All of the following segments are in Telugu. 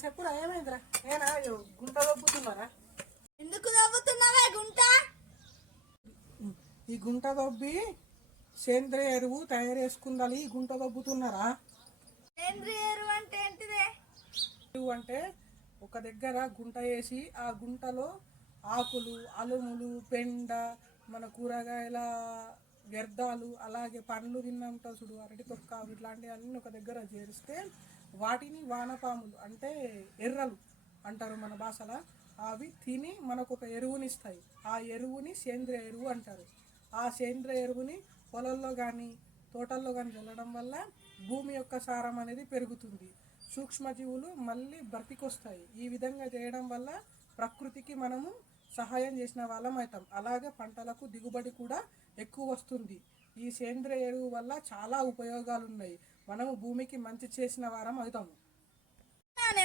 చెప్పురా ఏమైందిరా? గుంట దొబ్బుతున్నారా ఎందుకు గుంట? ఈ గుంట దొబ్బి సేంద్రియ ఎరువు తయారు చేసుకుందాలి ఈ గుంట దొబ్బుతున్నారా? సేంద్రియ ఎరువు అంటే ఏంటిదే? ఎరువు అంటే ఒక దగ్గర గుంట వేసి ఆ గుంటలో ఆకులు అలుములు పెండ మన కూరగాయల వ్యర్థాలు అలాగే పండ్లు తిన్నంట చూడు అరటి తొక్క ఇట్లాంటివన్నీ ఒక దగ్గర చేరిస్తే వాటిని వానపాములు అంటే ఎర్రలు అంటారు మన భాషలో అవి తిని మనకు ఒక ఎరువునిస్తాయి. ఆ ఎరువుని సేంద్రియ ఎరువు అంటారు. ఆ సేంద్రియ ఎరువుని పొలంలో కానీ తోటల్లో కానీ చల్లడం వల్ల భూమి యొక్క సారం అనేది పెరుగుతుంది. సూక్ష్మజీవులు మళ్ళీ బ్రతికొస్తాయి. ఈ విధంగా చేయడం వల్ల ప్రకృతికి మనము సహాయం చేసిన వాళ్ళం అవుతాం. అలాగే పంటలకు దిగుబడి కూడా ఎక్కువ వస్తుంది. ఈ సేంద్రియ ఎరువు వల్ల చాలా ఉపయోగాలు ఉన్నాయి మనము భూమికి మంచి చేసిన వారం అవుతాము.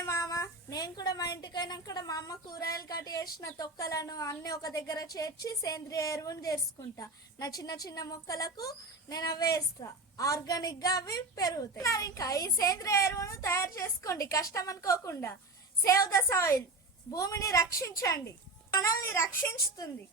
మామా. నేను కూడా మా ఇంటికి అయినాక మా అమ్మ కూరగాయలు కట్ చేసిన తొక్కలను అన్ని ఒక దగ్గర చేర్చి సేంద్రియ ఎరువుని చేసుకుంటా. నా చిన్న చిన్న మొక్కలకు నేను అవి వేస్తా. ఆర్గానిక్గా అవి పెరుగుతాయి. ఇంకా ఈ సేంద్రియ ఎరువును తయారు చేసుకోండి. కష్టం అనుకోకుండా. సేవ్ ద సాయిల్ భూమిని రక్షించండి. మనల్ని రక్షించుతుంది.